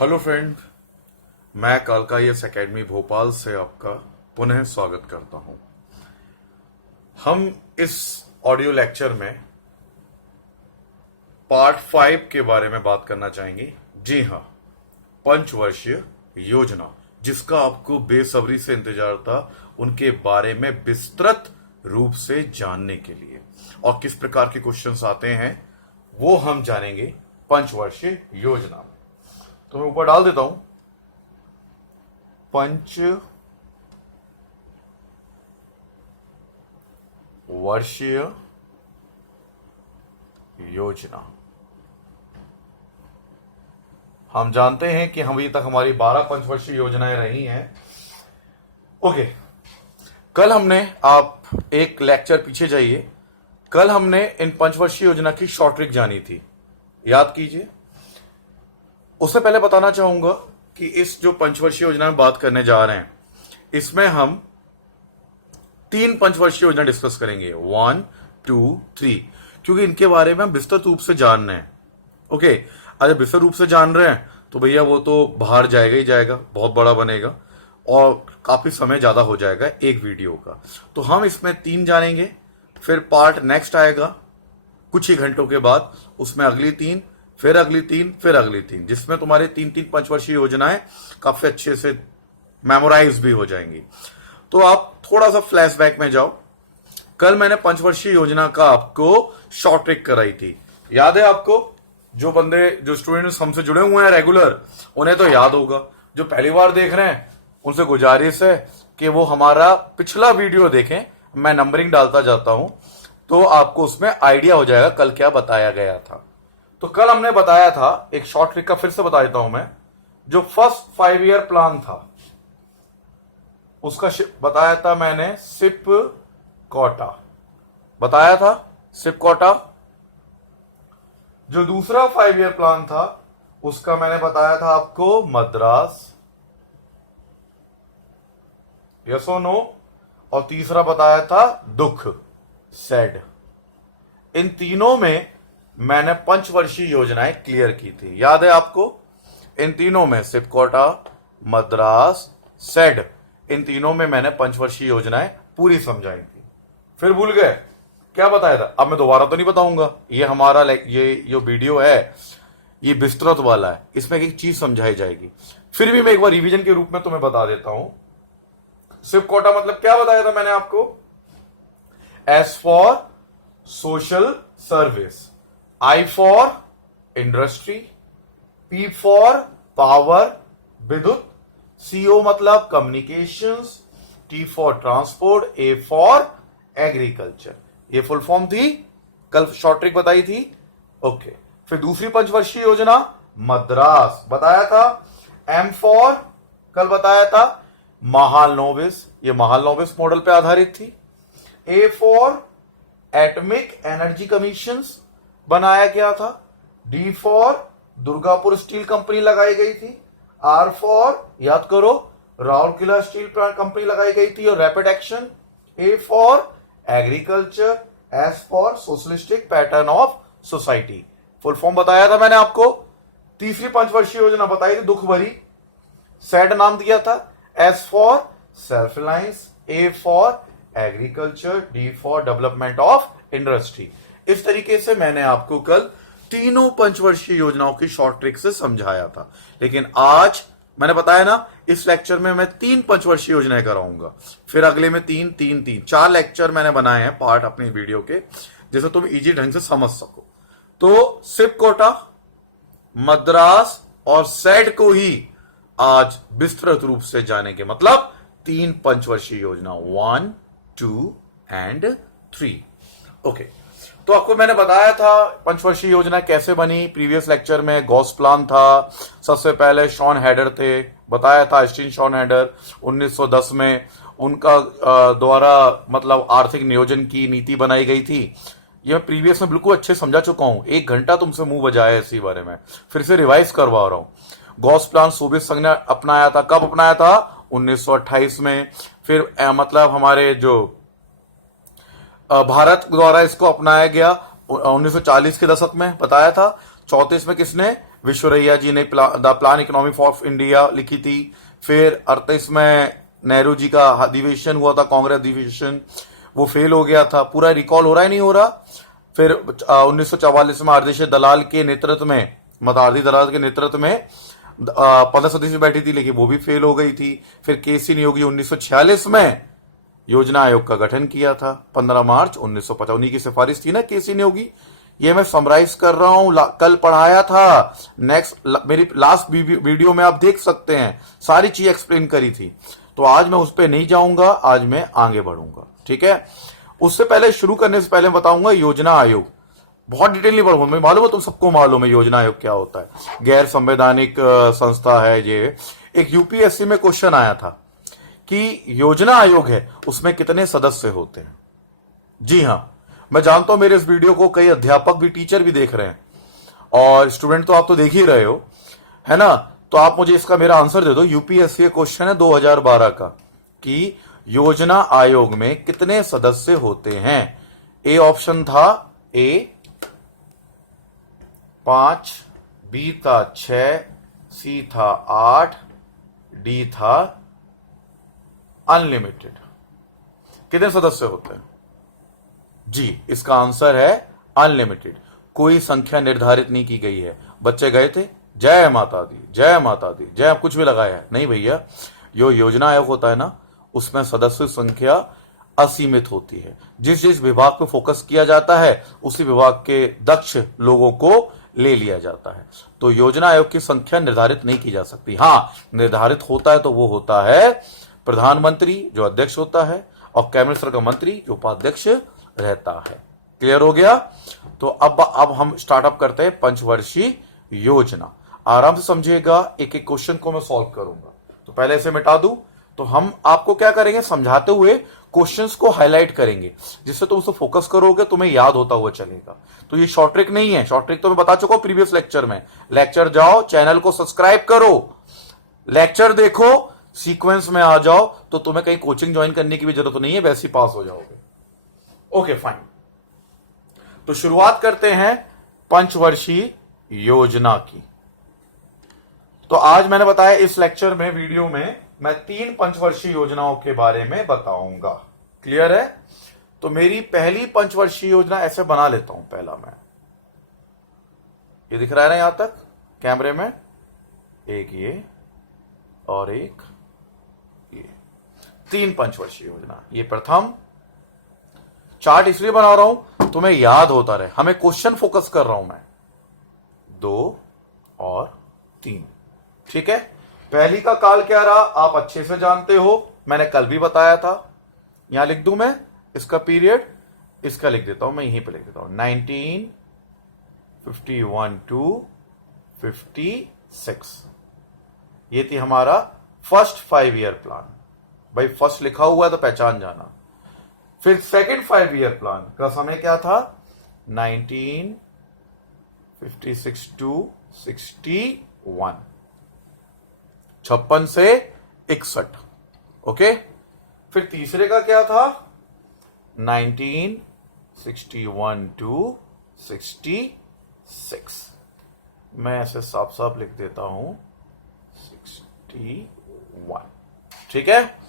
Hello friend, मैं कालका yes academy Bhopal से आपका पुनः स्वागत करता हूं। हम इस ऑडियो लेक्चर में पार्ट 5 के बारे में बात करना चाहेंगे। जी हां, पंचवर्षीय योजना, जिसका आपको बेसब्री से इंतजार था उनके बारे में विस्तृत रूप से जानने के लिए, और किस प्रकार के क्वेश्चंस आते हैं वो हम जानेंगे पंचवर्षीय योजना में। तो मैं ऊपर डाल देता हूं पंच वर्षीय योजना। हम जानते हैं कि अभी तक हमारी 12 पंचवर्षीय योजनाएं रही हैं। ओके, कल हमने, आप एक लेक्चर पीछे जाइए, कल हमने इन पंचवर्षीय योजना की शॉर्ट ट्रिक जानी थी, याद कीजिए। उससे पहले बताना चाहूंगा कि इस जो पंचवर्षीय योजना में बात करने जा रहे हैं, इसमें हम 3 पंचवर्षीय योजना डिस्कस करेंगे, 1, 2, 3, क्योंकि इनके बारे में हम विस्तृत रूप से जान रहे हैं। ओके, अगर विस्तृत रूप से जान रहे हैं तो भैया वो तो बाहर जाएगा ही जाएगा, बहुत बड़ा बनेगा और काफी समय ज्यादा हो जाएगा एक वीडियो का। तो हम इसमें 3 जानेंगे, फिर पार्ट नेक्स्ट आएगा कुछ ही घंटों के बाद, उसमें अगली 3, फिर अगली 3, फिर अगली 3, जिसमें तुम्हारे 3-3 पंचवर्षीय योजनाएं काफी अच्छे से मेमोराइज भी हो जाएंगी। तो आप थोड़ा सा फ्लैशबैक में जाओ। कल मैंने पंचवर्षीय योजना का आपको शॉर्ट ट्रिक कराई थी, याद है आपको? जो स्टूडेंट्स हमसे जुड़े हुए हैं रेगुलर, उन्हें तो याद होगा। जो पहली बार देख रहे हैं उनसे गुजारिश है कि वो हमारा पिछला वीडियो देखें, मैं नंबरिंग डालता जाता हूं तो आपको उसमें आइडिया हो जाएगा कल क्या बताया गया था। तो कल हमने बताया था, एक शॉर्ट ट्रिक का फिर से बता देता हूं मैं, जो फर्स्ट 5 ईयर प्लान था उसका बताया था मैंने सिप कोटा, बताया था सिप कोटा। जो दूसरा 5 ईयर प्लान था उसका मैंने बताया था आपको मद्रास, यस और नो, और तीसरा बताया था दुख, सैड। इन तीनों में मैंने पंचवर्षीय योजनाएं क्लियर की थी, याद है आपको? इन तीनों में सिपकोटा, मद्रास, सेड, इन तीनों में मैंने पंचवर्षीय योजनाएं पूरी समझाई थी। फिर भूल गए क्या बताया था? अब मैं दोबारा तो नहीं बताऊंगा, ये हमारा ये जो वीडियो है ये विस्तृत वाला है, इसमें एक चीज समझाई जाएगी। फिर भी मैं एक बार रिवीजन के रूप में तुम्हें बता देता हूं। सिपकोटा मतलब क्या बताया था मैंने आपको? S for social service, I for industry, P for power विद्युत, CO मतलब communications, T for transport, A for agriculture. ये फुल फॉर्म थी, कल शॉर्ट ट्रिक बताई थी। ओके, फिर दूसरी पंचवर्षीय योजना मद्रास बताया था। M for कल बताया था महालनोबिस, ये महालनोबिस मॉडल पे आधारित थी। A for atomic energy commissions बनाया गया था। D for Durgapur steel company लगाई गई थी। आर फॉर, याद करो, राउरकेला स्टील प्लांट कंपनी लगाई गई थी और rapid action. A for agriculture, S for socialistic pattern of society. Full form बताया था मैंने आपको। तीसरी पंचवर्षीय योजना बताई थी दुख भरी, सैड नाम दिया था। S for self reliance, A for agriculture, D for development of industry. इस तरीके से मैंने आपको कल तीनों पंचवर्षीय योजनाओं की शॉर्ट ट्रिक से समझाया था। लेकिन आज मैंने बताया ना, इस लेक्चर में मैं 3 पंचवर्षीय योजनाएं कराऊंगा, फिर अगले में 3, 4 लेक्चर मैंने बनाए हैं पार्ट अपनी वीडियो के, जिसे तुम इजी ढंग से समझ सको। तो सिपकोटा, मद्रास और सैड को ही आज विस्तृत रूप से जानेंगे, मतलब 3 पंचवर्षीय योजना, 1, 2 एंड 3। ओके, तो आपको मैंने बताया था पंचवर्षीय योजना कैसे बनी। प्रीवियस लेक्चर में गॉस प्लान था, सबसे पहले शॉन हेडर थे, बताया था स्टीन शॉन हेडर 1910 में उनका द्वारा मतलब आर्थिक नियोजन की नीति बनाई गई थी। ये मैं प्रीवियस में बिल्कुल अच्छे समझा चुका हूं, 1 घंटा तुमसे मुंह बजाया इसी बारे में, फिर से रिवाइज करवा रहा हूं। गॉस प्लान सोवियत संघ ने अपनाया था, कब अपनाया था? 1928 में। फिर मतलब हमारे जो भारत द्वारा इसको अपनाया गया 1940 के दशक में, बताया था। 34 में किसने? विश्वरैया जी ने the plan economy of India लिखी थी। फिर 38 में नेहरू जी का अधिवेशन हुआ था, कांग्रेस अधिवेशन, वो फेल हो गया था। पूरा रिकॉल हो रहा है, नहीं हो रहा। फिर 1944 में आरदेश दलाल के नेतृत्व में, आरदी दलाल के नेतृत्व में 15 सदस्य बैठी थी, लेकिन वो भी फेल हो गई थी। फिर केसी नियोगी 1946 में योजना आयोग का गठन किया था। 15 मार्च 1950 की सिफारिश थी ना केसी नियोगी। ये मैं समराइज कर रहा हूं, कल पढ़ाया था। मेरी लास्ट वीडियो में आप देख सकते हैं, सारी चीज एक्सप्लेन करी थी। तो आज मैं उस पर नहीं जाऊंगा, आज मैं आगे बढ़ूंगा, ठीक है। उससे पहले, शुरू करने से पहले बताऊंगा योजना आयोग, बहुत डिटेल नहीं पढ़ूंगा। मैं मालूम है तुम सबको मालूम है योजना आयोग क्या होता है। गैर संवैधानिक संस्था है ये। एक यूपीएससी में क्वेश्चन आया था कि योजना आयोग है, उसमें कितने सदस्य होते हैं। जी हां, मैं जानता हूं मेरे इस वीडियो को कई अध्यापक भी, टीचर भी देख रहे हैं, और स्टूडेंट तो आप तो देख ही रहे हो, है ना। तो आप मुझे इसका मेरा आंसर दे दो। यूपीएससी क्वेश्चन है 2012 का कि योजना आयोग में कितने सदस्य होते हैं। ए ऑप्शन था ए 5, बी था 6, सी था 8, डी था अनलिमिटेड। कितने सदस्य होते हैं जी? इसका आंसर है अनलिमिटेड। कोई संख्या निर्धारित नहीं की गई है। बच्चे गए थे, जय माता दी, जय माता दी, जय कुछ भी लगाया है नहीं भैया। जो योजना आयोग होता है ना, उसमें सदस्य संख्या असीमित होती है। जिस जिस विभाग पर फोकस किया जाता है, उसी विभाग के दक्ष लोगों को ले लिया जाता है। तो योजना आयोग की संख्या निर्धारित नहीं की जा सकती। हां, निर्धारित होता है तो वो होता है प्रधानमंत्री, जो अध्यक्ष होता है, और कैबिनेट स्तर का मंत्री, जो उपाध्यक्ष रहता है। क्लियर हो गया? तो अब हम स्टार्टअप करते हैं पंचवर्षीय योजना। आराम से समझिएगा, एक एक क्वेश्चन को मैं सॉल्व करूंगा। तो पहले इसे मिटा दूं, तो हम आपको क्या करेंगे, समझाते हुए क्वेश्चंस को हाईलाइट करेंगे, जिससे तुम उसको फोकस करोगे, तुम्हें याद होता हुआ चलेगा। तो ये शॉर्ट ट्रिक नहीं है। शॉर्ट ट्रिक तो मैं बता चुका हूं प्रीवियस लेक्चर में। लेक्चर जाओ, चैनल को सब्सक्राइब करो, लेक्चर देखो, सीक्वेंस में आ जाओ, तो तुम्हें कहीं कोचिंग ज्वाइन करने की भी जरूरत नहीं है, वैसे ही पास हो जाओगे। Okay fine. तो शुरुआत करते हैं पंचवर्षीय योजना की। तो आज मैंने बताया इस लेक्चर में, वीडियो में मैं 3 पंचवर्षीय योजनाओं के बारे में बताऊंगा। क्लियर है? तो मेरी पहली पंचवर्षीय योजना ऐसे बना लेता हूं। पहला मैं, ये दिख रहा है ना यहां तक कैमरे में, एक ये और एक ये, 3 पंचवर्षीय योजना। ये प्रथम। चार्ट इसलिए बना रहा हूं तुम्हें याद होता रहे, हमें क्वेश्चन फोकस कर रहा हूं मैं। 2 और 3, ठीक है। पहली का काल क्या रहा, आप अच्छे से जानते हो, मैंने कल भी बताया था। यहां लिख दूं मैं इसका पीरियड, इसका लिख देता हूं, मैं यहीं पे लिख देता हूं 1951 to 56। ये थी हमारा फर्स्ट 5 ईयर प्लान। भाई फर्स्ट लिखा हुआ है तो पहचान जाना। फिर सेकंड 5 ईयर प्लान का समय क्या था, 1956 to 61, 56 से 61। ओके। फिर तीसरे का क्या था, 1961 to 66। मैं ऐसे साफ साफ लिख देता हूं 61, ठीक है।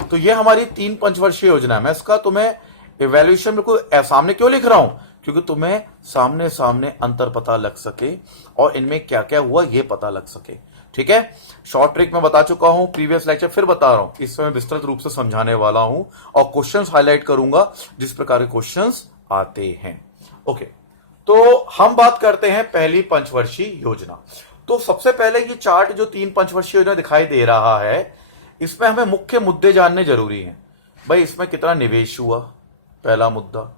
तो ये हमारी 3 पंचवर्षीय योजना है। मैं इसका तुम्हें इवैल्यूएशन में कोई सामने क्यों लिख रहा हूं, क्योंकि तुम्हें सामने सामने अंतर पता लग सके और इनमें क्या क्या हुआ ये पता लग सके, ठीक है। शॉर्ट ट्रिक में बता चुका हूं, प्रीवियस लेक्चर फिर बता रहा हूं, इस समय विस्तृत रूप से समझाने वाला हूं और क्वेश्चंस हाईलाइट करूंगा जिस प्रकार के क्वेश्चंस आते हैं। ओके, तो हम बात करते हैं पहली पंचवर्षीय योजना। तो सबसे पहले ये चार्ट जो 3 पंचवर्षीय योजना दिखाई दे रहा है, इसमें हमें मुख्य मुद्दे जानने जरूरी हैं। भाई इसमें कितना निवेश हुआ, पहला मुद्दा।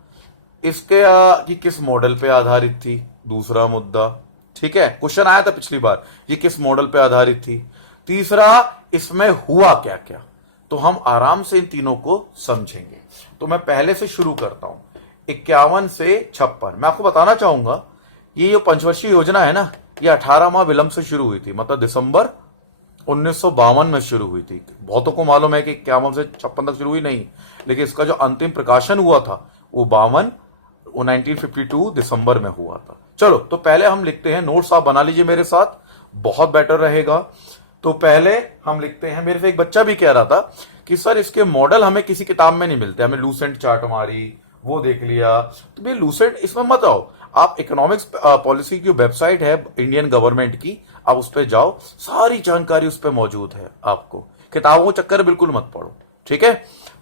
इसके कि किस मॉडल पे आधारित थी, दूसरा मुद्दा, ठीक है। क्वेश्चन आया था पिछली बार, ये किस मॉडल पे आधारित थी। तीसरा, इसमें हुआ क्या क्या। तो हम आराम से इन तीनों को समझेंगे। तो मैं पहले से शुरू करता हूं, 51 से 56। मैं आपको बताना चाहूंगा, ये जो पंचवर्षीय योजना है ना, ये 18 माह विलंब से शुरू हुई थी, मतलब दिसंबर 1952 में शुरू हुई थी। बहुतों को मालूम है कि 51 से 56 तक शुरू हुई नहीं, लेकिन इसका जो अंतिम प्रकाशन हुआ था वो 52 वो 1952 दिसंबर में हुआ था। चलो तो पहले हम लिखते हैं, नोट्स आप बना लीजिए मेरे साथ, बहुत बेटर रहेगा। तो पहले हम लिखते हैं, मेरे से एक बच्चा भी कह रहा था कि सर इसके मॉडल हमें किसी किताब में नहीं मिलते, हमें लूसेंट चार्ट मारी वो देख लिया। तो भाई लूसेंट इसमें मत आओ, आप इकोनॉमिक्स पॉलिसी की वेबसाइट है इंडियन गवर्नमेंट की, आप उस पर जाओ, सारी जानकारी उस पर मौजूद है। आपको किताबों को चक्कर बिल्कुल मत पढ़ो, ठीक है।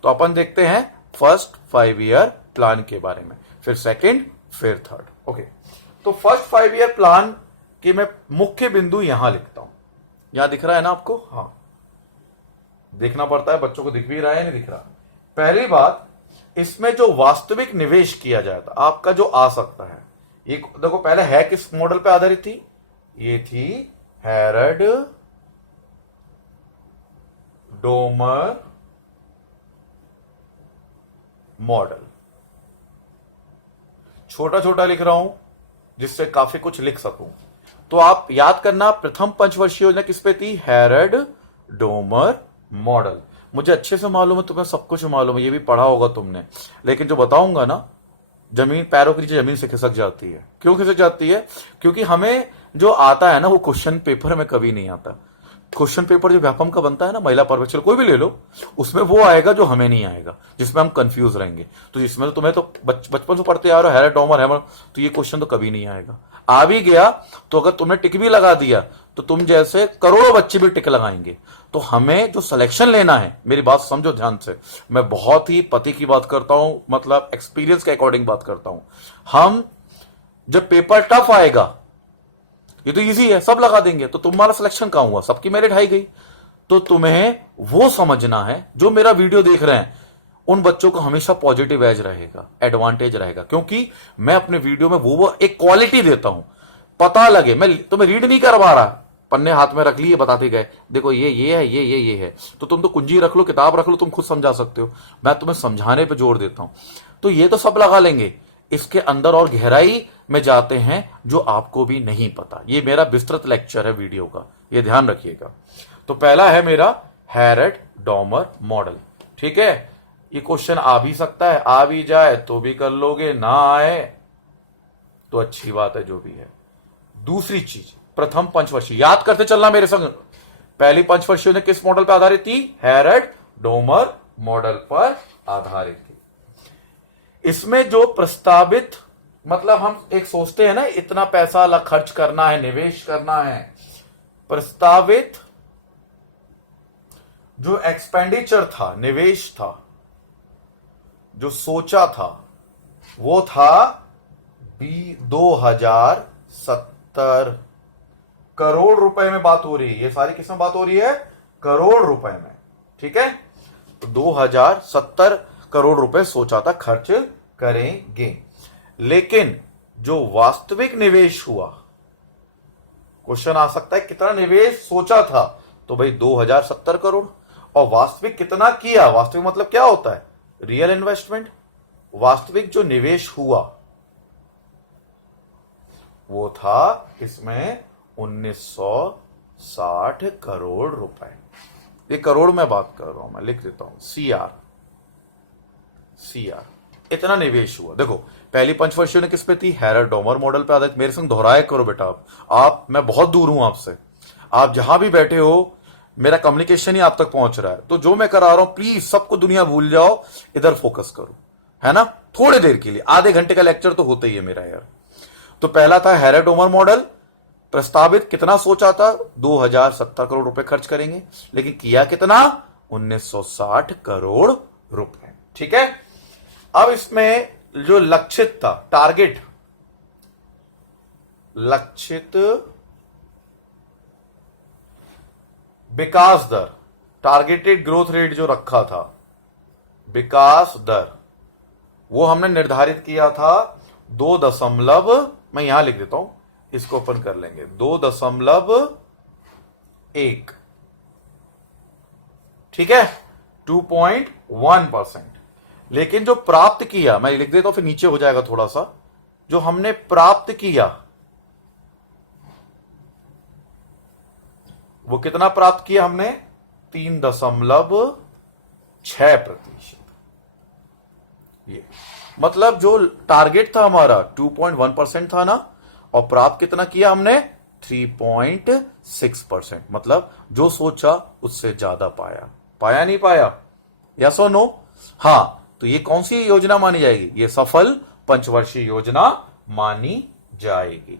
तो अपन देखते हैं फर्स्ट 5 ईयर प्लान के बारे में, फिर सेकंड, फिर थर्ड। ओके, तो फर्स्ट 5 ईयर प्लान के मैं मुख्य बिंदु यहां लिखता हूं। यहां दिख रहा है ना आपको? हाँ, देखना पड़ता है, बच्चों को दिख भी रहा है नहीं दिख रहा। पहली बात, इसमें जो वास्तविक निवेश किया जाता आपका जो आ सकता है, ये देखो पहले है किस मॉडल पे आधारित थी? ये थी हैरड डोमर मॉडल। छोटा छोटा लिख रहा हूं जिससे काफी कुछ लिख सकूं। तो आप याद करना, प्रथम पंचवर्षीय योजना किस पे थी? हैरड डोमर मॉडल। मुझे अच्छे से मालूम है, तुम्हें सब कुछ मालूम है, ये भी पढ़ा होगा तुमने, लेकिन जो बताऊंगा ना, जमीन पैरों के नीचे जमीन से खिसक जाती है। क्यों खिसक जाती है? क्योंकि हमें जो आता है ना वो क्वेश्चन पेपर में कभी नहीं आता। क्वेश्चन पेपर जो व्यापम का बनता है ना, महिला पर्यवेक्षण कोई भी ले लो, उसमें वो आएगा जो हमें नहीं आएगा, जिसमें हम कंफ्यूज रहेंगे। तो जिसमें तो तुम्हें तो बचपन से पढ़ते आ रहे हो हैरड डोमर हैमर, तो ये क्वेश्चन तो कभी नहीं आएगा। आ भी गया तो अगर तुमने टिक भी लगा दिया तो तुम जैसे करोड़ों बच्चे भी टिक लगाएंगे। तो हमें जो सिलेक्शन लेना है, मेरी बात समझो ध्यान से, मैं बहुत ही पति की बात करता हूं, मतलब एक्सपीरियंस के अकॉर्डिंग बात करता हूं। हम जब पेपर टफ आएगा, ये तो इजी है, सब लगा देंगे, तो तुम्हारा सिलेक्शन कहां हुआ? सबकी मेरिट हाई गई। तो तुम्हें वो समझना है, जो मेरा वीडियो देख रहे हैं उन बच्चों को हमेशा पॉजिटिव एज रहेगा, एडवांटेज रहेगा, क्योंकि मैं अपने वीडियो में वो एक क्वालिटी देता हूं, पता लगे। मैं तुम्हें रीड नहीं करवा रहा, पन्ने हाथ में रख लिए, बताते गए, देखो ये है, ये है। तो तुम तो कुंजी रख लो, किताब रख लो, तुम खुद समझा सकते हो। मैं तुम्हें समझाने पे जोर देता हूं। तो ये तो सब लगा लेंगे, इसके अंदर और गहराई में जाते हैं जो आपको भी नहीं पता। ये मेरा विस्तृत लेक्चर है वीडियो का, ये ध्यान रखिएगा। तो पहला है मेरा हैरड डोमर मॉडल, ठीक है। ये क्वेश्चन आ भी सकता है, आ भी जाए तो भी कर लोगे, ना आए तो अच्छी बात है, जो भी है। दूसरी चीज, प्रथम पंचवर्षीय याद करते चलना मेरे संग। पहली पंचवर्षीय ने किस मॉडल पर आधारित थी? हैरड डोमर मॉडल पर आधारित थी। इसमें जो प्रस्तावित, मतलब हम एक सोचते हैं ना, इतना पैसा अलग खर्च करना है, निवेश करना है, प्रस्तावित जो एक्सपेंडिचर था, निवेश था, जो सोचा था, वो था 2070 करोड़ रुपए में बात हो रही है। ये सारी किस में बात हो रही है? करोड़ रुपए में, ठीक है। तो 2070 करोड़ रुपए सोचा था खर्च करेंगे, लेकिन जो वास्तविक निवेश हुआ, क्वेश्चन आ सकता है कितना निवेश सोचा था, तो भाई 2070 करोड़। और वास्तविक कितना किया? वास्तविक मतलब क्या होता है? Real investment. वास्तविक जो निवेश हुआ वो था इसमें 1960 करोड़ रुपए। ये करोड़ में बात कर रहा हूं, मैं लिख देता हूं, सीआर इतना निवेश हुआ। देखो पहली पंचवर्षीय ने किस पे थी? हैरड डोमर मॉडल पे आधारित। मेरे संग दोहराया करो बेटा, आप मैं बहुत दूर हूं आपसे, आप जहां भी बैठे हो मेरा कम्युनिकेशन ही आप तक पहुंच रहा है। तो जो मैं करा रहा हूं, प्लीज सबको दुनिया भूल जाओ, इधर फोकस करो, है ना, थोड़ी देर के लिए। आधे घंटे का लेक्चर तो होता ही है मेरा यार। तो पहला था हैरड डोमर मॉडल, प्रस्तावित कितना सोचा था? 2070 करोड़ रुपए खर्च करेंगे, लेकिन किया कितना? 1960 करोड़ रुपए, ठीक है। अब इसमें जो लक्षित था, टारगेट, लक्षित विकास दर, टारगेटेड ग्रोथ रेट जो रखा था, विकास दर, वो हमने निर्धारित किया था 2, मैं यहां लिख देता हूं, इसको ओपन कर लेंगे, 2.1, ठीक है, 2.1%। लेकिन जो प्राप्त किया, मैं लिख देता हूं फिर नीचे हो जाएगा थोड़ा सा, जो हमने प्राप्त किया वो कितना प्राप्त किया हमने? 3.6%। ये मतलब जो टारगेट था हमारा 2.1% था ना, और प्राप्त कितना किया हमने 3.6%। मतलब जो सोचा उससे ज्यादा पाया। पाया नहीं पाया? यस और नो? हाँ, तो ये कौन सी योजना मानी जाएगी? ये सफल पंचवर्षीय योजना मानी जाएगी।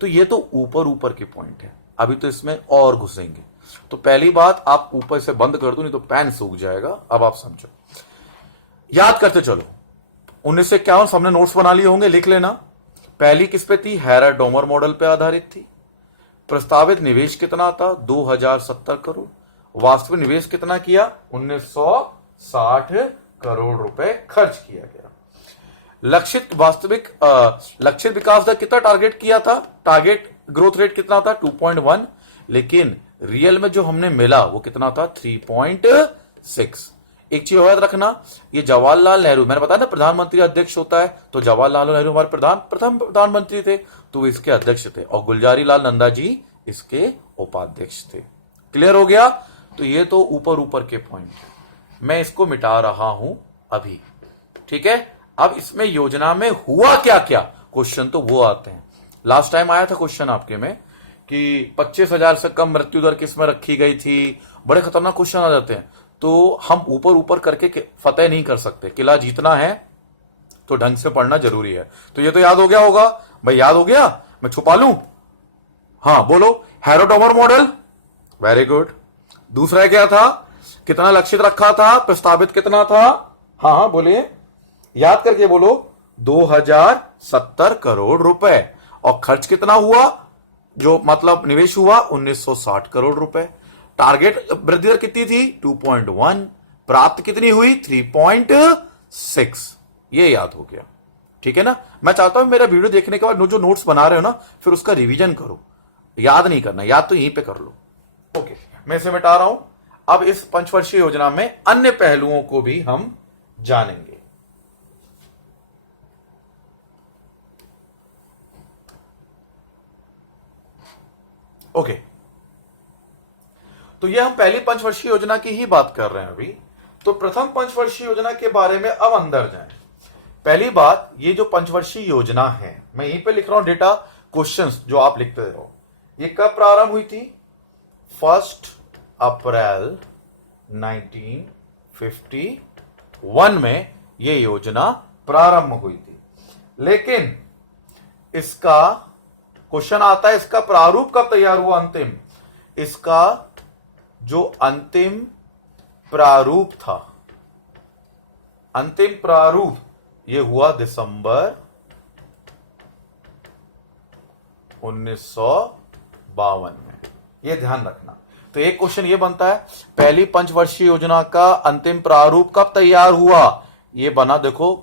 तो ये तो ऊपर ऊपर के पॉइंट है, अभी तो इसमें और घुसेंगे। तो पहली बात, आप ऊपर से बंद कर दो नहीं तो पेन सूख जाएगा। अब आप समझो, याद करते चलो। 1951 हमने नोट्स बना लिए होंगे, लिख लेना। पहली किस पे थी? हैरर डोमर मॉडल पे आधारित थी। प्रस्तावित निवेश कितना था? 2070 करोड़। वास्तविक निवेश कितना किया? 1960 करोड़ रुपए खर्च किया गया। लक्षित विकास दर कितना टारगेट किया था? टारगेट ग्रोथ रेट कितना था? 2.1। लेकिन रियल में जो हमने मिला वो कितना था? 3.6। एक चीज याद रखना, ये जवाहरलाल नेहरू, मैंने बताया ना प्रधानमंत्री अध्यक्ष होता है, तो जवाहरलाल नेहरू हमारे प्रथम प्रधानमंत्री थे, तो वो इसके अध्यक्ष थे, और गुलजारी लाल नंदा जी इसके उपाध्यक्ष थे। क्लियर हो गया? तो ये तो ऊपर ऊपर के पॉइंट है, मैं इसको मिटा रहा हूं अभी। ठीक है, अब इसमें योजना में हुआ क्या क्या, क्वेश्चन तो वो आते हैं। लास्ट टाइम आया था क्वेश्चन आपके में कि 25,000 से कम मृत्यु दर किसमें रखी गई थी। बड़े खतरनाक क्वेश्चन आ जाते हैं, तो हम ऊपर ऊपर करके फतेह नहीं कर सकते। किला जीतना है तो ढंग से पढ़ना जरूरी है। तो ये तो याद हो गया होगा भाई, याद हो गया? मैं छुपा लूं? हाँ बोलो। हैरर डोमर मॉडल, वेरी गुड। दूसरा क्या था? कितना लक्षित रखा था? प्रस्तावित कितना था? हाँ हाँ बोलिए, याद करके बोलो। 2070 करोड़ रुपए। और खर्च कितना हुआ? जो मतलब निवेश हुआ 1960 करोड़ रुपए। टारगेट वृद्धि दर कितनी थी? 2.1। प्राप्त कितनी हुई? 3.6। ये याद हो गया। ठीक है ना? मैं चाहता हूं मेरा वीडियो देखने के बाद जो नोट्स बना रहे हो ना, फिर उसका रिवीजन करो। याद नहीं करना, याद तो यहीं पे कर लो। ओके, मैं इसे मिटा रहा हूं। अब इस पंचवर्षीय योजना में अन्य पहलुओं को भी हम जानेंगे। ओके, तो ये हम पहली पंचवर्षीय योजना की ही बात कर रहे हैं अभी। तो प्रथम पंचवर्षीय योजना के बारे में अब अंदर जाएं। पहली बात, ये जो पंचवर्षीय योजना है, मैं यहीं पे लिख रहा हूं डेटा, क्वेश्चंस जो आप लिखते रहो। ये कब प्रारंभ हुई थी? 1 अप्रैल 1951 में ये योजना प्रारंभ हुई थी। लेकिन इसका क्वेश्चन आता है, इसका प्रारूप कब तैयार हुआ? अंतिम, इसका जो अंतिम प्रारूप था, अंतिम प्रारूप ये हुआ दिसंबर 1952 में। ये ध्यान रखना। तो एक क्वेश्चन ये बनता है, पहली पंचवर्षीय योजना का अंतिम प्रारूप कब तैयार हुआ? ये बना, देखो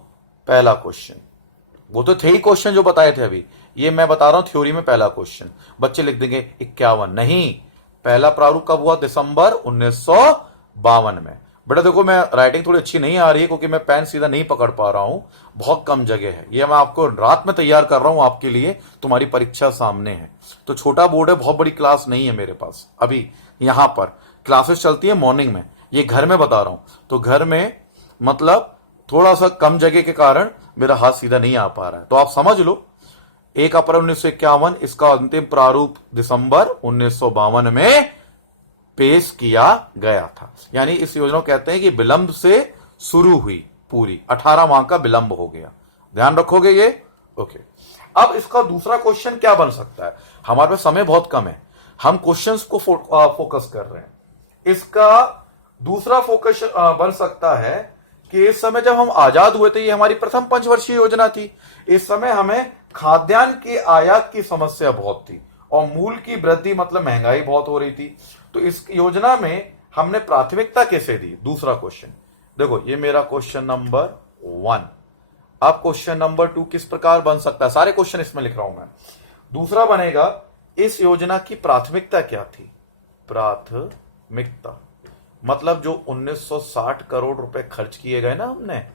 पहला क्वेश्चन। वो तो थे ही क्वेश्चन जो बताए थे अभी, ये मैं बता रहा हूं थ्योरी में पहला क्वेश्चन। बच्चे लिख देंगे 51, नहीं, पहला प्रारूप कब हुआ? दिसंबर 1952 में। बेटा देखो, मैं राइटिंग थोड़ी अच्छी नहीं आ रही है क्योंकि मैं पेन सीधा नहीं पकड़ पा रहा हूं, बहुत कम जगह है। ये मैं आपको रात में तैयार कर रहा हूं आपके लिए, तुम्हारी परीक्षा सामने है। तो छोटा बोर्ड है, बहुत बड़ी क्लास नहीं है मेरे पास अभी। यहां पर क्लासेस चलती है मॉर्निंग में, ये घर में बता रहा हूं, तो घर में मतलब थोड़ा सा कम जगह के कारण मेरा हाथ सीधा नहीं आ पा रहा है। तो आप समझ लो, 1 अप्रैल 1951, इसका अंतिम प्रारूप दिसंबर 1952 में पेश किया गया था। यानी इस योजना को कहते हैं कि विलंब से शुरू हुई, पूरी 18 माह का विलंब हो गया। ध्यान रखोगे ये? ओके। अब इसका दूसरा क्वेश्चन क्या बन सकता है? हमारे पास समय बहुत कम है, हम क्वेश्चंस को फोकस कर रहे हैं। इसका दूसरा फोकस बन सकता है कि इस समय जब हम आजाद हुए थे, ये हमारी प्रथम पंचवर्षीय योजना थी, इस समय हमें खाद्यान्न के आयात की समस्या बहुत थी और मूल्य की वृद्धि मतलब महंगाई बहुत हो रही थी। तो इस योजना में हमने प्राथमिकता कैसे दी? दूसरा क्वेश्चन देखो, ये मेरा क्वेश्चन नंबर 1। अब क्वेश्चन नंबर 2 किस प्रकार बन सकता है? सारे क्वेश्चन इसमें लिख रहा हूं मैं। दूसरा बनेगा, इस योजना की प्राथमिकता क्या थी? प्राथमिकता मतलब जो 1960 करोड़ रुपए खर्च किए गए ना हमने,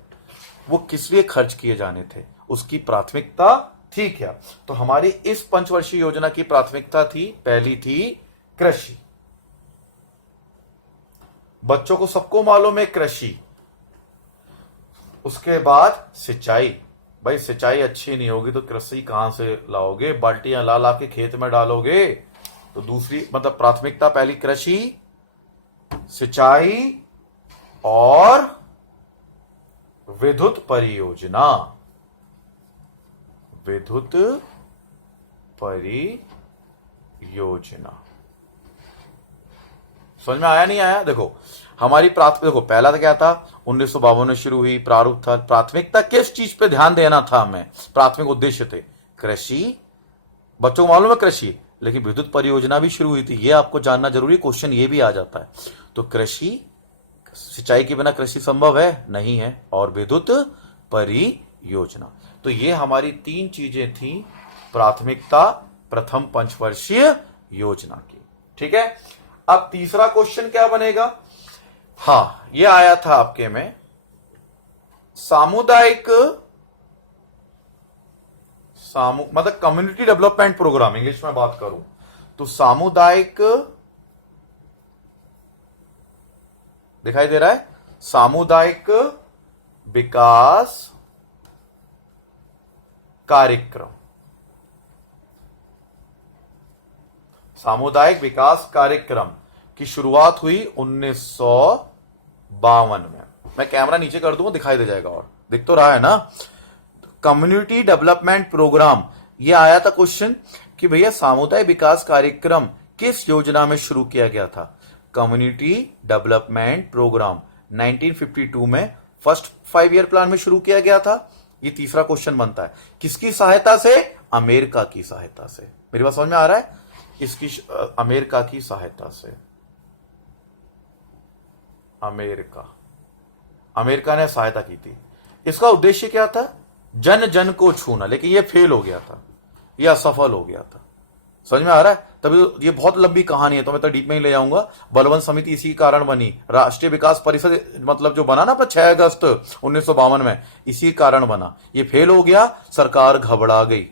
वो किस लिए खर्च किए जाने थे, उसकी प्राथमिकता थी क्या? तो हमारी इस पंचवर्षीय योजना की प्राथमिकता थी, पहली थी कृषि। बच्चों को सबको मालूम है कृषि, उसके बाद सिंचाई, भाई सिंचाई अच्छी नहीं होगी तो कृषि कहां से लाओगे, बाल्टियां ला ला के खेत में डालोगे। तो दूसरी मतलब प्राथमिकता पहली कृषि, सिंचाई और विद्युत परियोजना, विद्युत परियोजना। समझ में आया नहीं आया? देखो हमारी देखो पहला तो क्या था, 1952 में शुरू हुई, प्रारूप था, प्राथमिकता किस चीज पे ध्यान देना था हमें, प्राथमिक उद्देश्य थे कृषि, बच्चों को मालूम है कृषि, लेकिन विद्युत परियोजना भी शुरू हुई थी, ये आपको जानना जरूरी, क्वेश्चन ये भी आ जाता है। तो कृषि, सिंचाई के बिना कृषि संभव है नहीं है, और विद्युत परियोजना। तो ये हमारी तीन चीजें थी प्राथमिकता प्रथम पंचवर्षीय योजना की। ठीक है, अब तीसरा क्वेश्चन क्या बनेगा? हाँ, ये आया था आपके में, सामुदायिक मतलब कम्युनिटी डेवलपमेंट प्रोग्राम, इंग्लिश में बात करूं तो सामुदायिक, दिखाई दे रहा है, सामुदायिक विकास कार्यक्रम, सामुदायिक विकास कार्यक्रम की शुरुआत हुई 1952 में। मैं कैमरा नीचे कर दूंगा, दिखाई दे जाएगा, और दिख तो रहा है ना। कम्युनिटी डेवलपमेंट प्रोग्राम, ये आया था क्वेश्चन कि भैया सामुदायिक विकास कार्यक्रम किस योजना में शुरू किया गया था। कम्युनिटी डेवलपमेंट प्रोग्राम 1952 में फर्स्ट 5 ईयर प्लान में शुरू किया गया था। ये तीसरा क्वेश्चन बनता है, किसकी सहायता से? अमेरिका की सहायता से। मेरी बात समझ में आ रहा है? इसकी अमेरिका की सहायता से, अमेरिका ने सहायता की थी। इसका उद्देश्य क्या था? जन जन को छूना, लेकिन ये फेल हो गया था, यह असफल हो गया था। समझ में आ रहा है? तभी तो ये बहुत लंबी कहानी है, तो मैं तो डीप में ही ले जाऊंगा। बलवन समिति इसी कारण बनी, राष्ट्रीय विकास परिषद मतलब जो बना ना 6 अगस्त 1952 में, इसी कारण बना। ये फेल हो गया, सरकार घबरा गई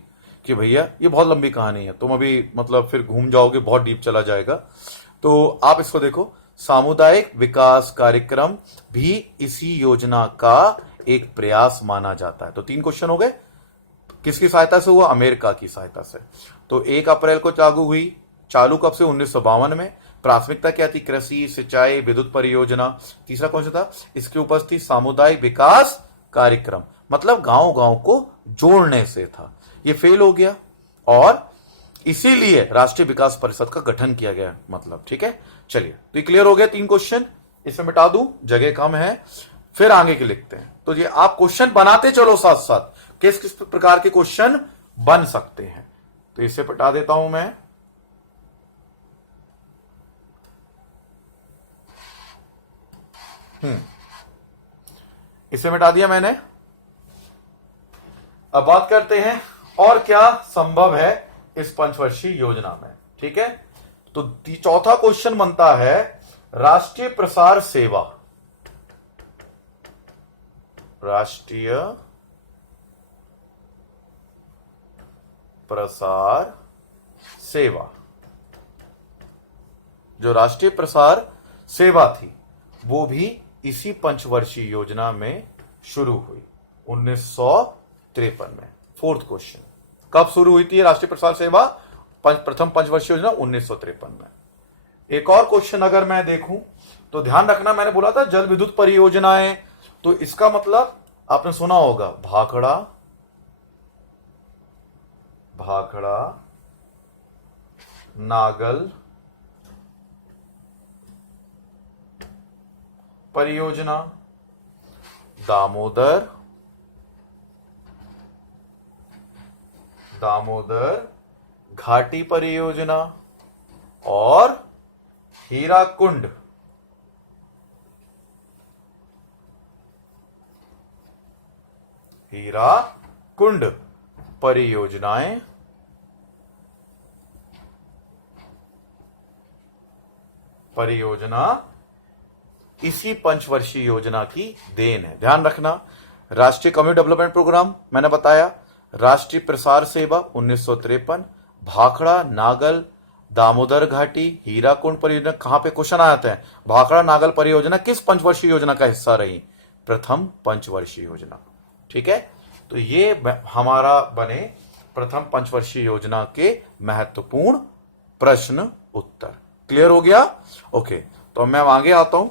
कि भैया ये बहुत लंबी कहानी है, तुम अभी मतलब फिर घूम जाओगे, बहुत डीप चला जाएगा। तो आप इसको देखो, सामुदायिक विकास कार्यक्रम भी इसी योजना का एक प्रयास माना जाता है। तो 3 क्वेश्चन हो गए। किसकी सहायता से हुआ? अमेरिका की सहायता से। तो 1 अप्रैल को लागू हुई। चालू कब से? 1952 में। प्राथमिकता क्या थी? कृषि, सिंचाई, विद्युत परियोजना। तीसरा कौन सा था? इसकी उपस्थिति सामुदायिक विकास कार्यक्रम, मतलब गांव गांव को जोड़ने से था। ये फेल हो गया और इसीलिए राष्ट्रीय विकास परिषद का गठन किया गया, मतलब। ठीक है, चलिए, तो ये क्लियर हो गया 3 क्वेश्चन। इसे मिटा दूं, जगह कम है, फिर आगे के लिखते हैं। तो ये आप क्वेश्चन बनाते चलो साथ साथ, किस किस प्रकार के क्वेश्चन बन सकते हैं। तो इसे हटा देता हूं मैं। इसे मिटा दिया मैंने। अब बात करते हैं और क्या संभव है इस पंचवर्षीय योजना में। ठीक है, तो चौथा क्वेश्चन बनता है राष्ट्रीय प्रसार सेवा, राष्ट्रीय प्रसार सेवा। जो राष्ट्रीय प्रसार सेवा थी वो भी इसी पंचवर्षीय योजना में शुरू हुई 1953 में। 4th क्वेश्चन, कब शुरू हुई थी राष्ट्रीय प्रसार सेवा? प्रथम पंचवर्षीय योजना 1953 में। एक और क्वेश्चन अगर मैं देखूं तो ध्यान रखना, मैंने बोला था जल विद्युत परियोजनाएं, तो इसका मतलब आपने सुना होगा भाखड़ा नागल परियोजना, दामोदर घाटी परियोजना और हीराकुंड परियोजना इसी पंचवर्षीय योजना की देन है। ध्यान रखना, राष्ट्रीय कम्युनिटी डेवलपमेंट प्रोग्राम मैंने बताया, राष्ट्रीय प्रसार सेवा 1953, भाखड़ा नागल दामोदर घाटी हीराकुंड परियोजना। कहां पे क्वेश्चन आते हैं? भाखड़ा नागल परियोजना किस पंचवर्षीय योजना का हिस्सा रही? प्रथम पंचवर्षीय योजना। ठीक है, तो ये हमारा बने प्रथम पंचवर्षीय योजना के महत्वपूर्ण प्रश्न उत्तर। क्लियर हो गया? ओके, तो मैं आगे आता हूं,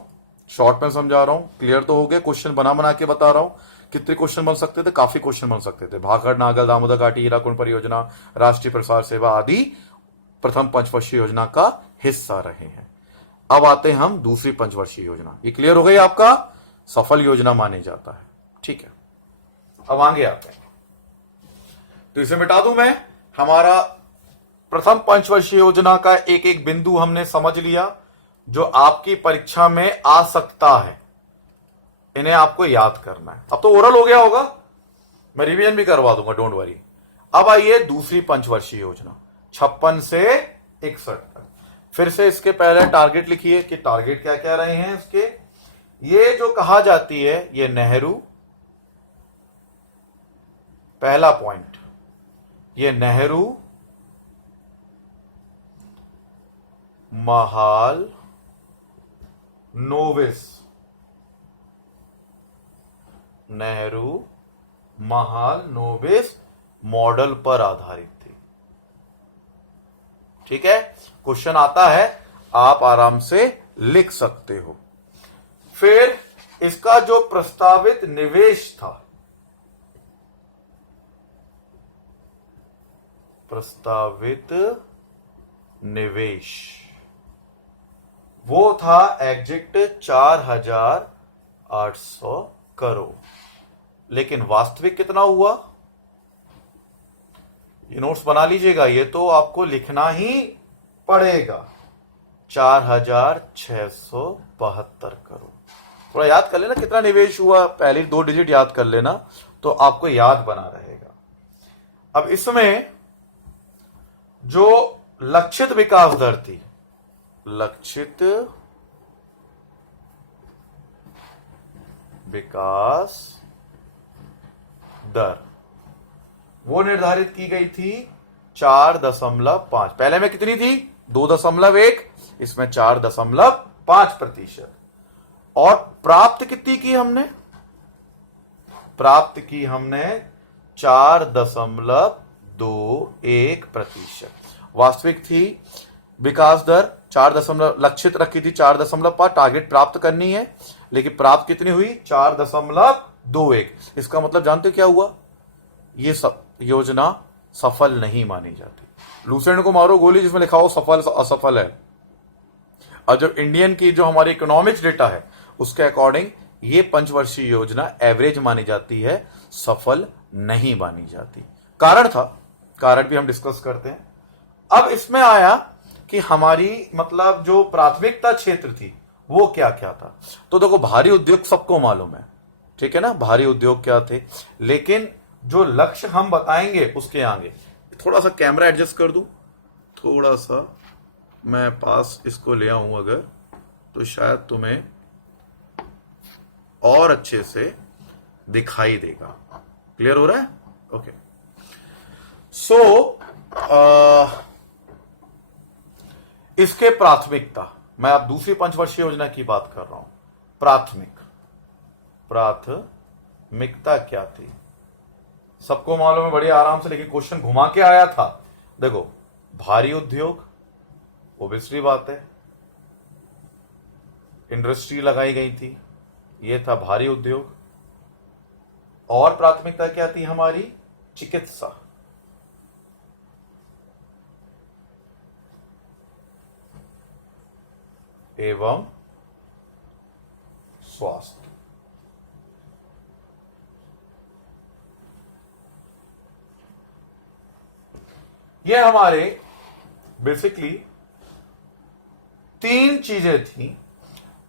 शॉर्ट में समझा रहा हूं। क्लियर तो हो गया? क्वेश्चन बना बना के बता रहा हूं। कितने क्वेश्चन बन सकते थे? काफी क्वेश्चन बन सकते थे। भाखड़ नागल दामोदर घाटी हीराकुंड परियोजना, राष्ट्रीय प्रसार सेवा आदि प्रथम पंचवर्षीय योजना का हिस्सा रहे हैं। अब आते हैं हम दूसरी पंचवर्षीय योजना। ये क्लियर हो गई आपका? सफल योजना माने जाता है। ठीक है, अब आगे आते हैं। तो इसे मिटा दूं मैं। हमारा प्रथम पंचवर्षीय योजना का एक एक बिंदु हमने समझ लिया जो आपकी परीक्षा में आ सकता है। इन्हें आपको याद करना है। अब तो ओरल हो गया होगा, मैं रिवीजन भी करवा दूंगा, डोंट वरी। अब आइए दूसरी पंचवर्षीय योजना 56 से 61 तक। फिर से इसके पहले टारगेट लिखिए कि टारगेट क्या क्या रहे हैं इसके। ये जो कहा जाती है ये नेहरू, पहला पॉइंट, ये Nehru Mahal novice, Nehru Mahal novice model पर आधारित थी। ठीक है, क्वेश्चन आता है, आप आराम से लिख सकते हो। फिर इसका जो प्रस्तावित निवेश था, प्रस्तावित निवेश वो था एग्जैक्ट 4,800 करोड़, लेकिन वास्तविक कितना हुआ? ये नोट्स बना लीजिएगा, ये तो आपको लिखना ही पड़ेगा। 4,672 करोड़। थोड़ा याद कर लेना कितना निवेश हुआ, पहले 2 डिजिट याद कर लेना तो आपको याद बना रहेगा। अब इसमें जो लक्षित विकास दर थी, लक्षित विकास दर वो निर्धारित की गई थी 4.5। पहले में कितनी थी? 2.1, इसमें 4.5%। और प्राप्त कितनी की हमने? प्राप्त की हमने 4.21%। वास्तविक थी विकास दर 4 लक्षित रखी थी 4.5, टारगेट प्राप्त करनी है, लेकिन प्राप्त कितनी हुई? 4.21। इसका मतलब जानते हो क्या हुआ? ये योजना सफल नहीं मानी जाती। लूसेंट को मारो गोली जिसमें लिखा हो सफल असफल है। और जो इंडियन की जो हमारी इकोनॉमिक्स डेटा है उसके अकॉर्डिंग ये पंचवर्षीय योजना एवरेज मानी जाती है, सफल नहीं मानी जाती। कारण था, कारण भी हम डिस्कस करते हैं। अब इसमें आया कि हमारी मतलब जो प्राथमिकता क्षेत्र थी वो क्या क्या था। तो देखो, भारी उद्योग सबको मालूम है, ठीक है ना, भारी उद्योग क्या थे, लेकिन जो लक्ष्य हम बताएंगे उसके आगे थोड़ा सा कैमरा एडजस्ट कर दूं, थोड़ा सा मैं पास इसको ले आऊं अगर, तो शायद तुम्हें और अच्छे से दिखाई देगा। क्लियर हो रहा है? ओके। सो इसके प्राथमिकता, मैं अब दूसरी पंचवर्षीय योजना की बात कर रहा हूं। प्राथमिकता क्या थी सबको मालूम है बड़ी आराम से, लेकिन क्वेश्चन घुमा के आया था। देखो, भारी उद्योग, ओब्वियसली बात है, इंडस्ट्री लगाई गई थी, यह था भारी उद्योग। और प्राथमिकता क्या थी हमारी? चिकित्सा। एवं स्वास्थ्य। ये हमारे बेसिकली 3 चीजें थी,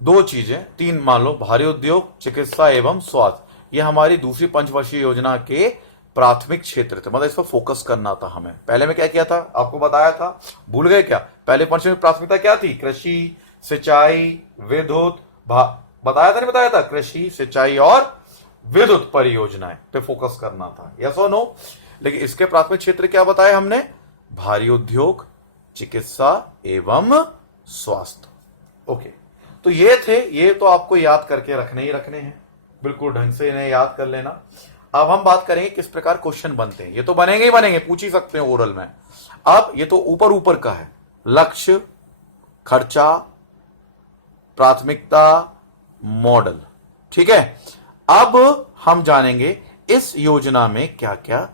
2 चीजें, 3 मान लो, भारी उद्योग, चिकित्सा एवं स्वास्थ्य। ये हमारी दूसरी पंचवर्षीय योजना के प्राथमिक क्षेत्र थे, मतलब इस पर फोकस करना था हमें। पहले में क्या किया था आपको बताया था, भूल गए क्या? पहले पंच में प्राथमिकता क्या थी? कृषि, सिंचाई, विद्युत, बताया था नहीं बताया था? कृषि, सिंचाई और विद्युत परियोजनाएं पे फोकस करना था, यस और नो? लेकिन इसके प्राथमिक क्षेत्र क्या बताया हमने? भारी उद्योग, चिकित्सा एवं स्वास्थ्य। ओके, तो ये थे, ये तो आपको याद करके रखने ही रखने हैं, बिल्कुल ढंग से इन्हें याद कर लेना। अब हम बात करेंगे किस प्रकार क्वेश्चन बनते हैं। ये तो बनेंगे ही बनेंगे, पूछ ही सकते हैं ओरल में। अब ये तो ऊपर ऊपर का है, लक्ष्य, खर्चा, प्राथमिकता, मॉडल, ठीक है। अब हम जानेंगे इस योजना में क्या क्या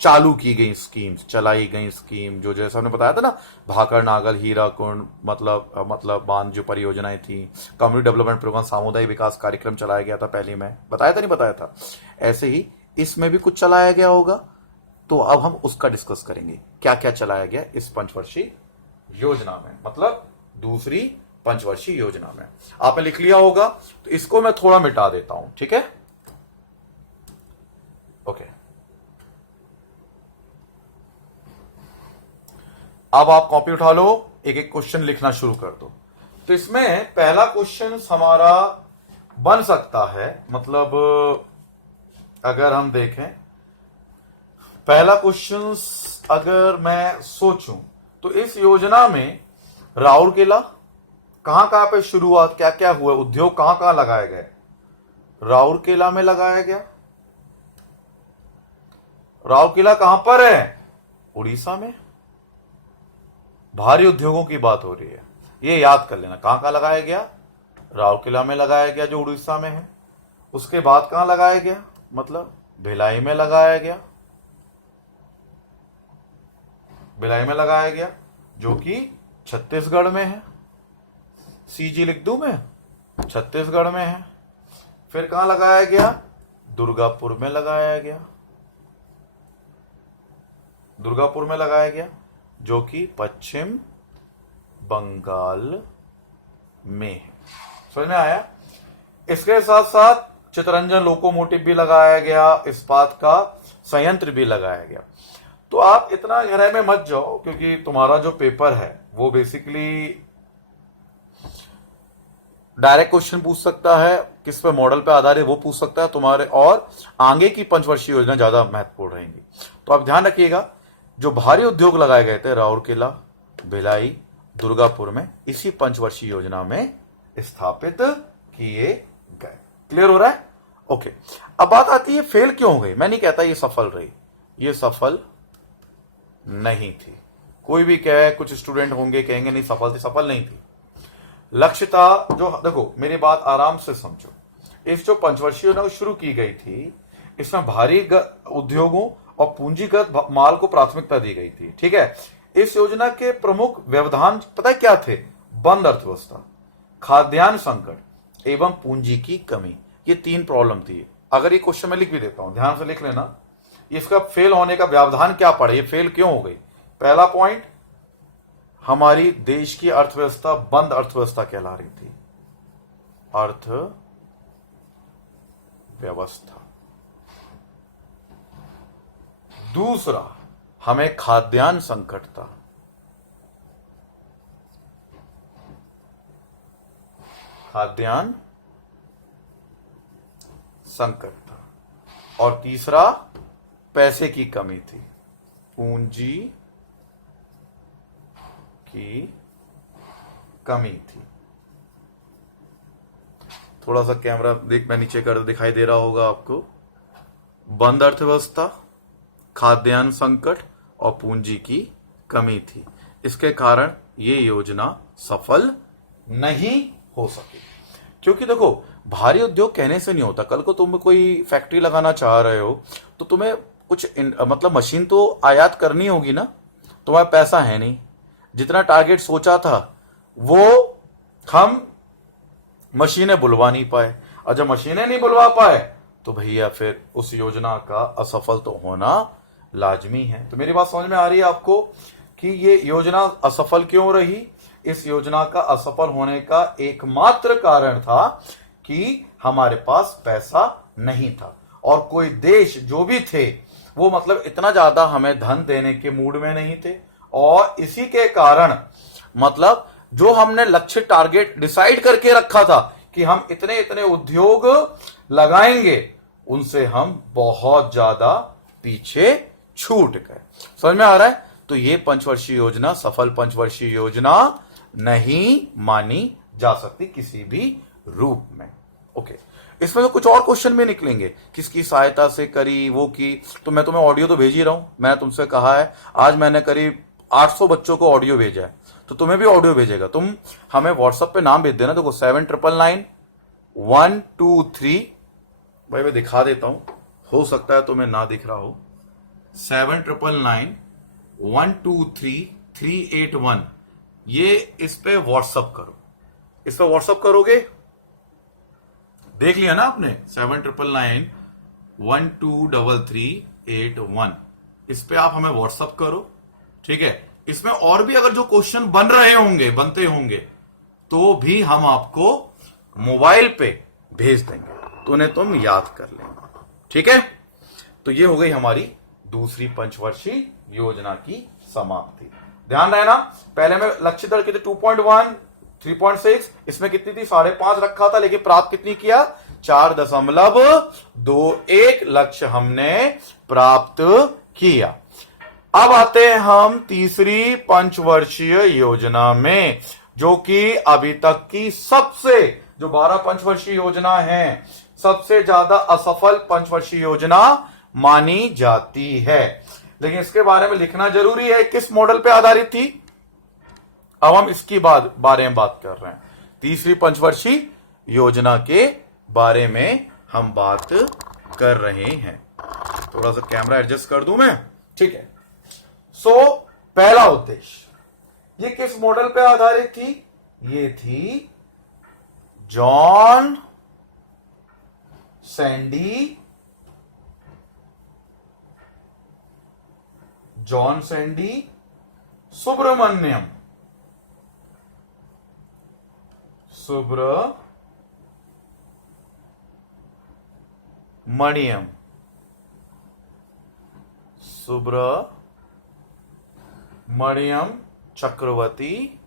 चालू की गई स्कीम्स, चलाई गई स्कीम, जो जैसा हमने बताया था ना, भाकर नागल, हीराकुंड, मतलब बांध जो परियोजनाएं थी, कम्युनिटी डेवलपमेंट प्रोग्राम, सामुदायिक विकास कार्यक्रम चलाया गया था पहले में, बताया था नहीं बताया था। ऐसे ही इसमें भी कुछ चलाया गया होगा, तो अब हम उसका डिस्कस करेंगे क्या क्या चलाया गया इस पंचवर्षीय योजना में, मतलब दूसरी पंचवर्षीय योजना में। आपने लिख लिया होगा, तो इसको मैं थोड़ा मिटा देता हूं, ठीक है। ओके, अब आप कॉपी उठा लो, एक एक क्वेश्चन लिखना शुरू कर दो। तो इसमें पहला क्वेश्चन हमारा बन सकता है, मतलब अगर हम देखें पहला क्वेश्चन, अगर मैं सोचूं तो इस योजना में राउरकेला कहां कहां पे शुरुआत, क्या क्या हुआ, उद्योग कहां कहां लगाए गए। राउरकेला में लगाया गया। राउरकेला कहां पर है, उड़ीसा में। भारी उद्योगों की बात हो रही है, ये याद कर लेना। कहां कहां लगाया गया, राउरकेला में लगाया गया जो उड़ीसा में है। उसके बाद कहां लगाया गया, मतलब भिलाई में लगाया गया। भिलाई में लगाया गया जो कि छत्तीसगढ़ में है। सीजी लिख दूं मैं, छत्तीसगढ़ में है। फिर कहां लगाया गया, दुर्गापुर में लगाया गया। दुर्गापुर में लगाया गया जो कि पश्चिम बंगाल में है। समझ में आया। इसके साथ साथ चितरंजन लोकोमोटिव भी लगाया गया, इस्पात का संयंत्र भी लगाया गया। तो आप इतना गहराई में मत जाओ, क्योंकि तुम्हारा जो पेपर है वो बेसिकली डायरेक्ट क्वेश्चन पूछ सकता है, किस पे मॉडल पे आधारित वो पूछ सकता है तुम्हारे, और आगे की पंचवर्षीय योजना ज्यादा महत्वपूर्ण रहेंगी। तो आप ध्यान रखिएगा, जो भारी उद्योग लगाए गए थे राउरकेला, भिलाई, दुर्गापुर में, इसी पंचवर्षीय योजना में स्थापित किए गए। क्लियर हो रहा है। ओके, अब बात आती है फेल क्यों हो गई। मैं नहीं कहता ये सफल रही, ये सफल नहीं थी। कोई भी कहे, कुछ स्टूडेंट होंगे कहेंगे नहीं सफल थी, सफल नहीं थी। लक्ष्य था जो, देखो मेरी बात आराम से समझो, इस जो पंचवर्षीय योजना शुरू की गई थी, इसमें भारी उद्योगों और पूंजीगत माल को प्राथमिकता दी गई थी, ठीक है। इस योजना के प्रमुख व्यवधान पता है क्या थे, बंद अर्थव्यवस्था, खाद्यान्न संकट एवं पूंजी की कमी। ये तीन प्रॉब्लम थी। अगर ये क्वेश्चन में लिख भी देता हूं, ध्यान से लिख लेना, इसका फेल होने का व्यवधान क्या पड़ा, ये फेल क्यों हो गई। पहला पॉइंट, हमारी देश की अर्थव्यवस्था बंद अर्थव्यवस्था कहला रही थी, अर्थव्यवस्था। दूसरा, हमें खाद्यान्न संकट था। खाद्यान्न संकट था। और तीसरा, पैसे की कमी थी, पूंजी की कमी थी। थोड़ा सा कैमरा देख, मैं नीचे कर, दिखाई दे रहा होगा आपको। बंद अर्थव्यवस्था, खाद्यान्न संकट और पूंजी की कमी थी। इसके कारण ये योजना सफल नहीं हो सकी। क्योंकि देखो, भारी उद्योग कहने से नहीं होता। कल को तुम कोई फैक्ट्री लगाना चाह रहे हो तो तुम्हें कुछ मतलब मशीन तो आयात करनी होगी ना। तुम्हारा पैसा है नहीं, जितना टारगेट सोचा था वो हम मशीनें बुलवा नहीं पाए, और जब मशीनें नहीं बुलवा पाए तो भैया फिर उस योजना का असफल तो होना लाजमी है। तो मेरी बात समझ में आ रही है आपको कि ये योजना असफल क्यों रही। इस योजना का असफल होने का एकमात्र कारण था कि हमारे पास पैसा नहीं था, और कोई देश जो भी थे वो मतलब इतना ज्यादा हमें धन देने के मूड में नहीं थे। और इसी के कारण मतलब जो हमने लक्ष्य टारगेट डिसाइड करके रखा था कि हम इतने इतने उद्योग लगाएंगे, उनसे हम बहुत ज्यादा पीछे छूट गए। समझ में आ रहा है। तो ये पंचवर्षीय योजना सफल पंचवर्षीय योजना नहीं मानी जा सकती किसी भी रूप में। ओके, इसमें तो कुछ और क्वेश्चन भी निकलेंगे, किसकी सहायता से करी, वो की। तो मैं तुम्हें ऑडियो तो भेज ही रहा हूं। मैं तुमसे कहा है, आज मैंने करीब 800 बच्चों को ऑडियो भेजा है, तो तुम्हें भी ऑडियो भेजेगा। तुम हमें व्हाट्सएप पे नाम भेज देना। देखो 7999 123, भाई मैं दिखा देता हूं, हो सकता है तुम्हें ना दिख रहा हो। 7999 123 381, ये इस पे व्हाट्सएप करो। इस पे व्हाट्सएप करोगे, देख लिया ना आपने, 7999 123 381, इस पे आप हमें व्हाट्सएप करो, ठीक है। इसमें और भी अगर जो क्वेश्चन बन रहे होंगे, बनते होंगे, तो भी हम आपको मोबाइल पे भेज देंगे, तो उन्हें तुम याद कर लेना, ठीक है। तो ये हो गई हमारी दूसरी पंचवर्षीय योजना की समाप्ति। ध्यान रहना, पहले में लक्ष्य दर कितने 2.1 3.6, इसमें कितनी थी 5.5 रखा था, लेकिन प्राप्त कितनी किया 4.21 लक्ष्य हमने प्राप्त किया। अब आते हैं हम तीसरी पंचवर्षीय योजना में, जो कि अभी तक की सबसे, जो 12 पंचवर्षीय योजना है, सबसे ज्यादा असफल पंचवर्षीय योजना मानी जाती है। लेकिन इसके बारे में लिखना जरूरी है, किस मॉडल पे आधारित थी। अब हम इसकी बारे में बात कर रहे हैं, तीसरी पंचवर्षीय योजना के बारे में हम बात कर रहे हैं। थोड़ा सा कैमरा एडजस्ट कर दूं मैं, ठीक है। पहला उद्देश्य, ये किस मॉडल पे आधारित थी, ये थी जॉन सैंडी सुब्रमण्यम चक्रवर्ती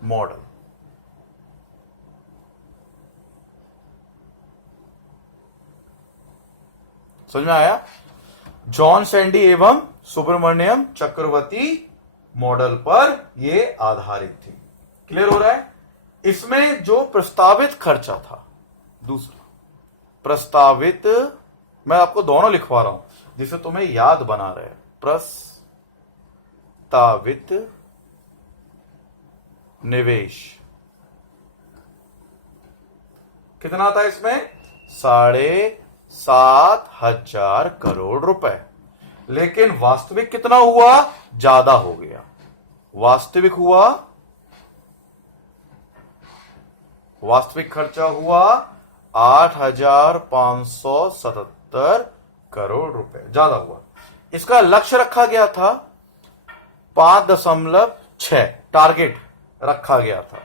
मॉडल। समझ में आया, जॉन सैंडी एवं सुब्रमण्यम चक्रवर्ती मॉडल पर यह आधारित थी। क्लियर हो रहा है। इसमें जो प्रस्तावित खर्चा था, दूसरा प्रस्तावित, मैं आपको दोनों लिखवा रहा हूं जिसे तुम्हें याद बना रहे, प्रस्तावित निवेश कितना था इसमें 7,500 करोड़ रुपए। लेकिन वास्तविक कितना हुआ, ज्यादा हो गया। वास्तविक खर्चा हुआ 8,577 करोड़ रुपए, ज्यादा हुआ। इसका लक्ष्य रखा गया था 5.6, टारगेट रखा गया था,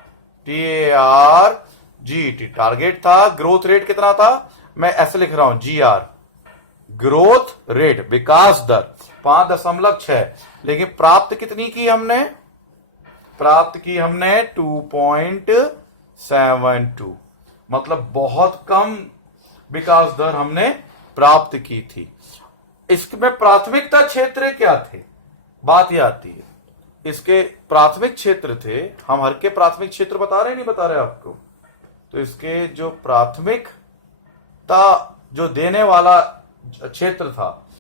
TARGET टारगेट था। ग्रोथ रेट कितना था, मैं ऐसे लिख रहा हूं, GR ग्रोथ रेट, विकास दर 5.6। लेकिन प्राप्त कितनी की हमने, 2.72, मतलब बहुत कम विकास दर हमने प्राप्त की थी। इसमें प्राथमिकता क्षेत्र क्या थे, बात यह आती है। इसके प्राथमिक क्षेत्र थे, हम हर के प्राथमिक क्षेत्र बता रहे नहीं बता रहे आपको, तो इसके जो प्राथमिकता जो देने वाला क्षेत्र था